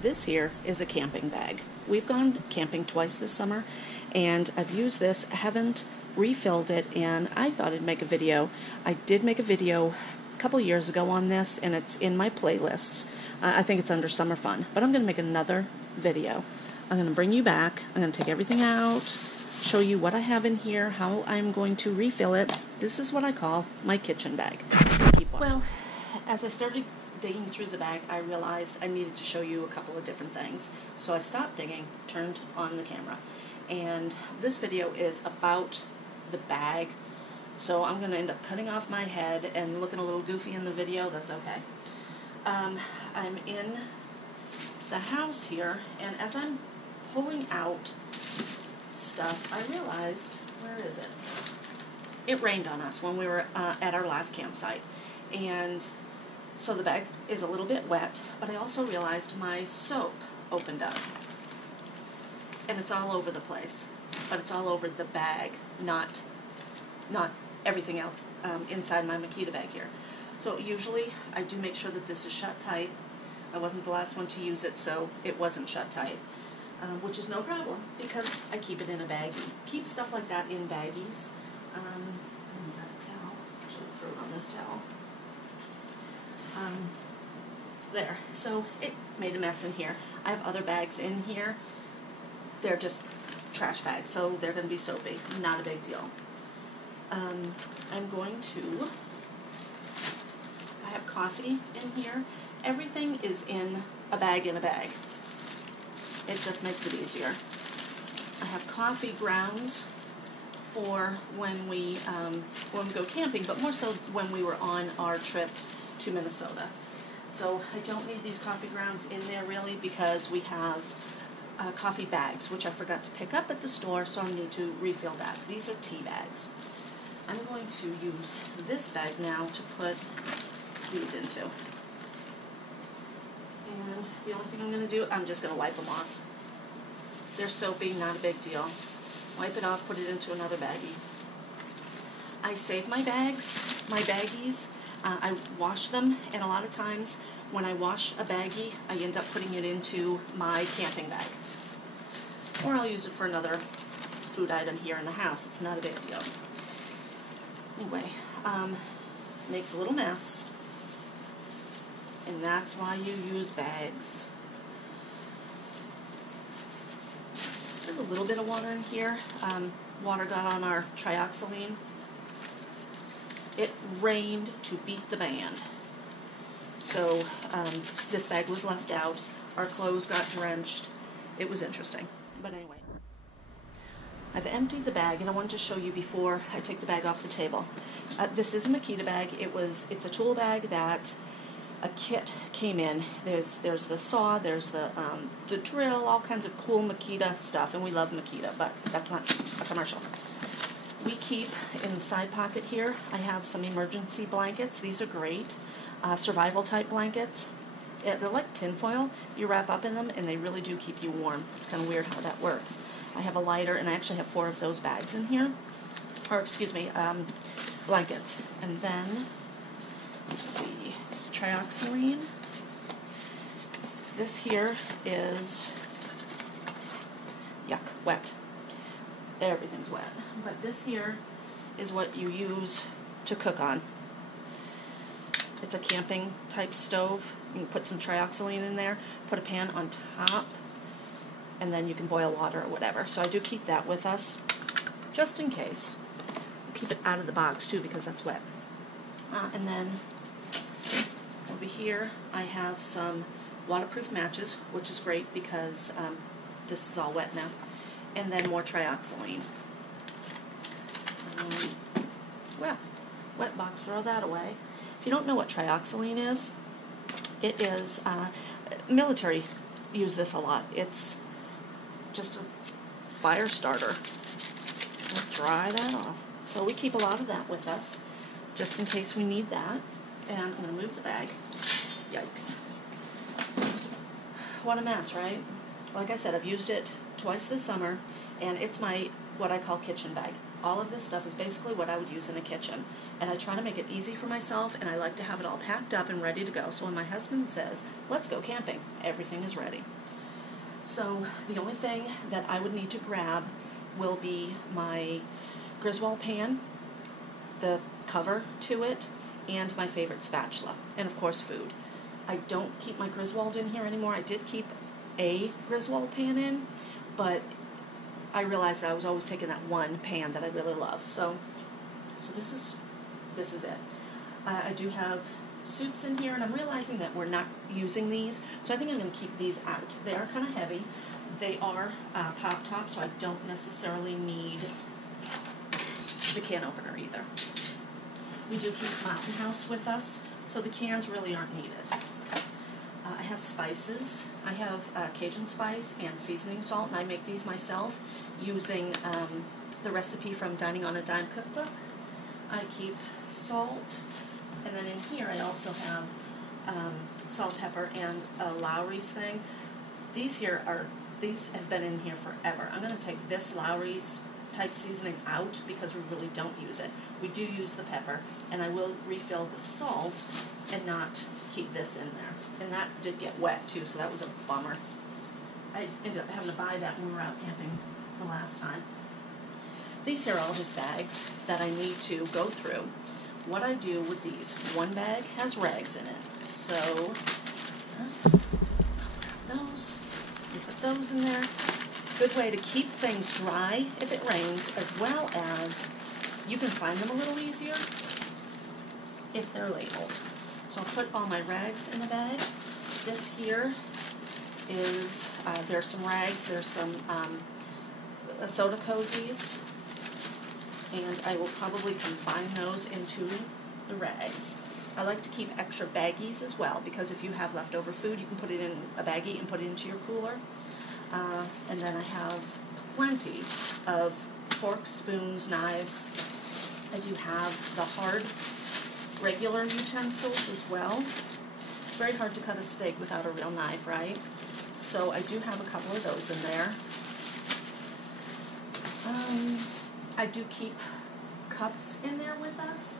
This here is a camping bag. We've gone camping twice this summer, and I've used this, haven't refilled it, and I thought I'd make a video. I did make a video a couple years ago on this, and it's in my playlists. I think it's under Summer Fun, but I'm going to make another video. I'm going to bring you back. I'm going to take everything out, show you what I have in here, how I'm going to refill it. This is what I call my kitchen bag. So keep watching. Well, as I started digging through the bag, I realized I needed to show you a couple of different things. So I stopped digging, turned on the camera, and this video is about the bag. So I'm going to end up cutting off my head and looking a little goofy in the video. That's okay. I'm in the house here, and as I'm pulling out stuff, I realized, where is it? It rained on us when we were at our last campsite, and so the bag is a little bit wet, but I also realized my soap opened up, and it's all over the place, but it's all over the bag, not everything else inside my Makita bag here. So usually I do make sure that this is shut tight. I wasn't the last one to use it, so it wasn't shut tight, which is no problem because I keep it in a baggie. Keep stuff like that in baggies. Got a towel. I should throw it on this towel. There. So it made a mess in here. I have other bags in here. They're just trash bags, so they're going to be soapy. Not a big deal. I'm going to... I have coffee in here. Everything is in a bag in a bag. It just makes it easier. I have coffee grounds for when we go camping, but more so when we were on our trip to Minnesota. So I don't need these coffee grounds in there really because we have coffee bags, which I forgot to pick up at the store, so I need to refill that. These are tea bags. I'm going to use this bag now to put these into. And the only thing I'm going to do, I'm just going to wipe them off. They're soapy, not a big deal. Wipe it off, put it into another baggie. I save my bags, my baggies. I wash them, and a lot of times when I wash a baggie, I end up putting it into my camping bag. Or I'll use it for another food item here in the house. It's not a big deal. Anyway, makes a little mess, and that's why you use bags. There's a little bit of water in here. Water got on our trioxylene. It rained to beat the band. So this bag was left out. Our clothes got drenched. It was interesting. But anyway, I've emptied the bag, and I wanted to show you before I take the bag off the table. This is a Makita bag. It's a tool bag that a kit came in. There's the saw, there's the drill, all kinds of cool Makita stuff, and we love Makita, but that's not a commercial. We keep in the side pocket here, I have some emergency blankets. These are great, survival type blankets. They're like tinfoil. You wrap up in them, and they really do keep you warm. It's kind of weird how that works. I have a lighter, and I actually have 4 of those bags in here, or excuse me, blankets. And then, let's see, trioxylene. This here is, yuck, wet. Everything's wet. But this here is what you use to cook on. It's a camping type stove. You can put some trioxylene in there, put a pan on top, and then you can boil water or whatever. So I do keep that with us, just in case. Keep it out of the box too because that's wet. And then over here I have some waterproof matches, which is great because this is all wet now. And then more trioxylene. Well, wet box, throw that away. If you don't know what trioxylene is, it is, military use this a lot. It's just a fire starter. We'll dry that off. So we keep a lot of that with us, just in case we need that. And I'm going to move the bag. Yikes. What a mess, right? Like I said, I've used it twice this summer, and it's my what I call kitchen bag. All of this stuff is basically what I would use in a kitchen. And I try to make it easy for myself, and I like to have it all packed up and ready to go. So when my husband says, let's go camping, everything is ready. So the only thing that I would need to grab will be my Griswold pan, the cover to it, and my favorite spatula, and of course food. I don't keep my Griswold in here anymore. I did keep a Griswold pan in, but I realized that I was always taking that one pan that I really love. So this is it. I do have soups in here, and I'm realizing that we're not using these, so I think I'm going to keep these out. They are kind of heavy. They are pop top, so I don't necessarily need the can opener either. We do keep Mountain House with us, so the cans really aren't needed. I have spices. I have Cajun spice and seasoning salt, and I make these myself using the recipe from Dining on a Dime cookbook. I keep salt, and then in here I also have salt, pepper, and a Lowry's thing. These have been in here forever. I'm going to take this Lowry's type seasoning out because we really don't use it. We do use the pepper, and I will refill the salt and not keep this in there. And that did get wet too, so that was a bummer. I ended up having to buy that when we were out camping the last time. These here are all just bags that I need to go through. What I do with these, one bag has rags in it, so I'll grab those, you put those in there. Good way to keep things dry if it rains, as well as you can find them a little easier if they're labeled. So I'll put all my rags in the bag. This here is, there's some rags, there's some soda cozies, and I will probably combine those into the rags. I like to keep extra baggies as well, because if you have leftover food, you can put it in a baggie and put it into your cooler. And then I have plenty of forks, spoons, knives. I do have the hard, regular utensils as well. It's very hard to cut a steak without a real knife, right? So I do have a couple of those in there. I do keep cups in there with us.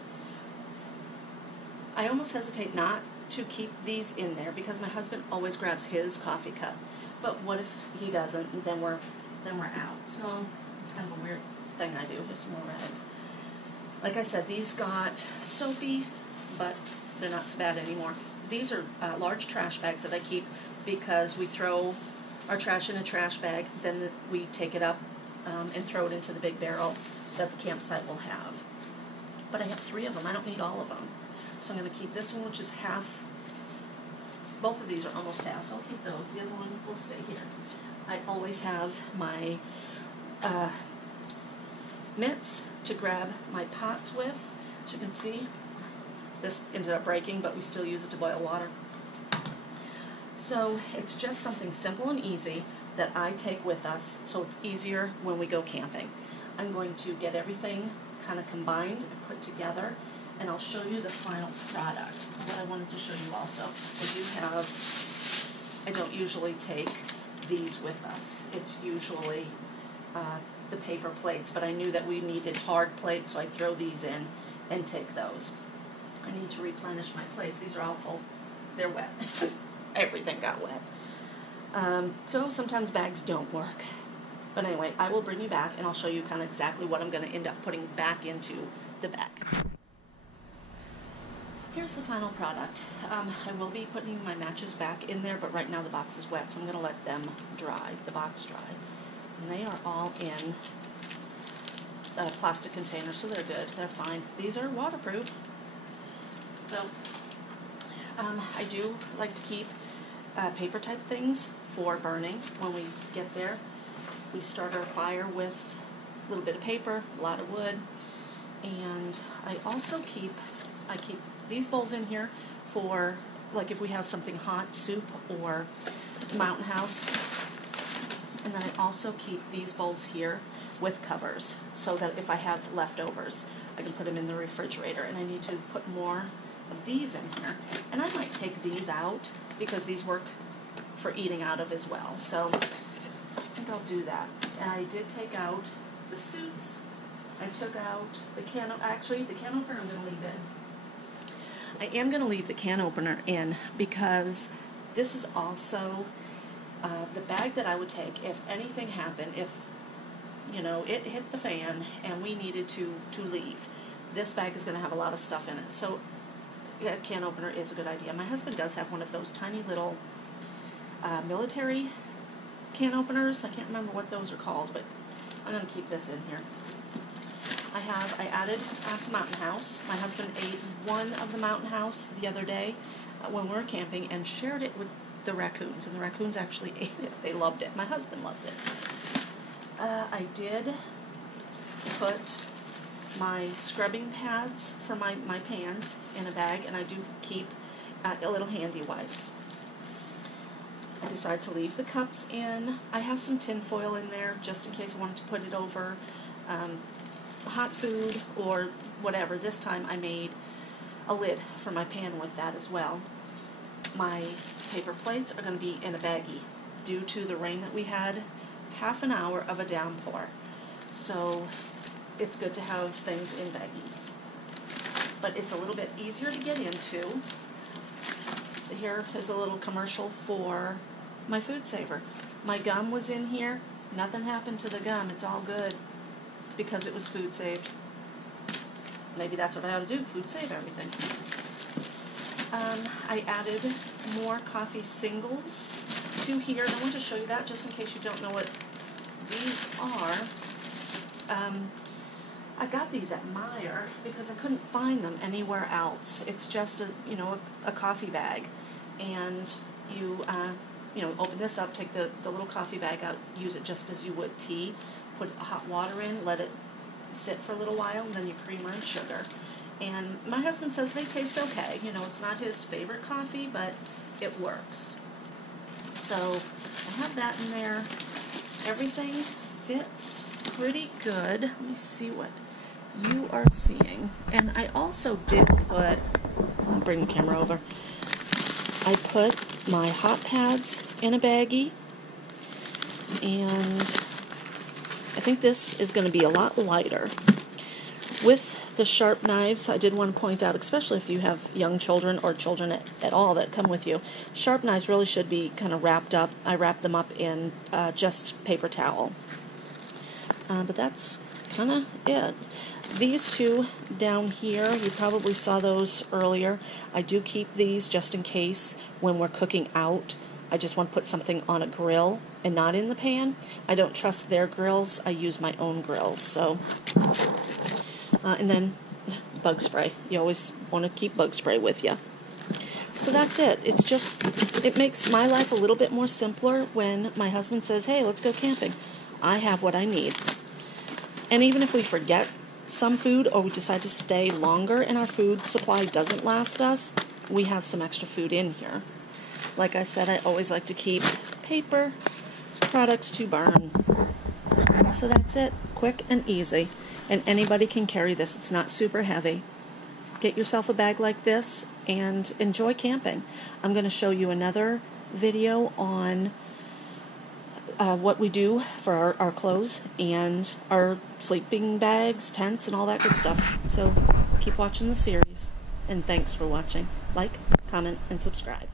I almost hesitate not to keep these in there because my husband always grabs his coffee cup. But what if he doesn't, and then we're out. So it's kind of a weird thing I do. Here's some more rags. Like I said, these got soapy, but they're not so bad anymore. These are large trash bags that I keep because we throw our trash in a trash bag, then we take it up and throw it into the big barrel that the campsite will have. But I have 3 of them. I don't need all of them. So I'm going to keep this one, which is half. Both of these are almost half, so I'll keep those. The other one will stay here. I always have my mitts to grab my pots with. As you can see, this ended up breaking, but we still use it to boil water. So it's just something simple and easy that I take with us, so it's easier when we go camping. I'm going to get everything kind of combined and put together, and I'll show you the final product. What I wanted to show you also, I don't usually take these with us. It's usually the paper plates, but I knew that we needed hard plates, so I throw these in and take those. I need to replenish my plates. These are all full. They're wet. Everything got wet. So sometimes bags don't work. But anyway, I will bring you back and I'll show you kind of exactly what I'm going to end up putting back into the bag. Here's the final product. I will be putting my matches back in there, but right now the box is wet, so I'm going to let them dry, the box dry. And they are all in plastic containers, so they're good. They're fine. These are waterproof. So I do like to keep paper type things for burning when we get there. We start our fire with a little bit of paper, a lot of wood, and I keep these bowls in here for, like, if we have something hot, soup or Mountain House. And then I also keep these bowls here with covers so that if I have leftovers, I can put them in the refrigerator. And I need to put more of these in here. And I might take these out because these work for eating out of as well. So I think I'll do that. And I did take out the suits. I took out the can, actually the can opener I'm going to leave in. I am going to leave the can opener in because this is also the bag that I would take if anything happened, if, you know, it hit the fan and we needed to leave. This bag is going to have a lot of stuff in it. So a can opener is a good idea. My husband does have one of those tiny little military can openers. I can't remember what those are called, but I'm going to keep this in here. I added some Mountain House. My husband ate one of the Mountain House the other day when we were camping and shared it with the raccoons, and the raccoons actually ate it. They loved it. My husband loved it. I did put my scrubbing pads for my pans in a bag, and I do keep a little handy wipes. I decided to leave the cups in. I have some tin foil in there just in case I wanted to put it over hot food or whatever. This time I made a lid for my pan with that as well. My paper plates are going to be in a baggie due to the rain that we had. Half an hour of a downpour. So it's good to have things in baggies. But it's a little bit easier to get into. Here is a little commercial for my food saver. My gum was in here. Nothing happened to the gum. It's all good because it was food saved. Maybe that's what I ought to do, food save everything. I added more coffee singles to here, and I want to show you that just in case you don't know what these are. I got these at Meijer because I couldn't find them anywhere else. It's just a coffee bag, and you open this up, take the little coffee bag out, use it just as you would tea. Put hot water in, let it sit for a little while, and then your creamer and sugar. And my husband says they taste okay. You know, it's not his favorite coffee, but it works. So I have that in there. Everything fits pretty good. Let me see what you are seeing. And I also did put, I'll bring the camera over. I put my hot pads in a baggie, and I think this is going to be a lot lighter. With the sharp knives, I did want to point out, especially if you have young children or children at all that come with you, sharp knives really should be kind of wrapped up. I wrap them up in just paper towel. But that's kind of it. These two down here, you probably saw those earlier. I do keep these just in case when we're cooking out. I just want to put something on a grill and not in the pan. I don't trust their grills. I use my own grills. So, and then bug spray. You always want to keep bug spray with you. So that's it. It's just, it makes my life a little bit more simpler when my husband says, hey, let's go camping. I have what I need. And even if we forget some food or we decide to stay longer and our food supply doesn't last us, we have some extra food in here. Like I said, I always like to keep paper products to burn. So that's it. Quick and easy. And anybody can carry this. It's not super heavy. Get yourself a bag like this and enjoy camping. I'm going to show you another video on what we do for our clothes and our sleeping bags, tents, and all that good stuff. So keep watching the series. And thanks for watching. Like, comment, and subscribe.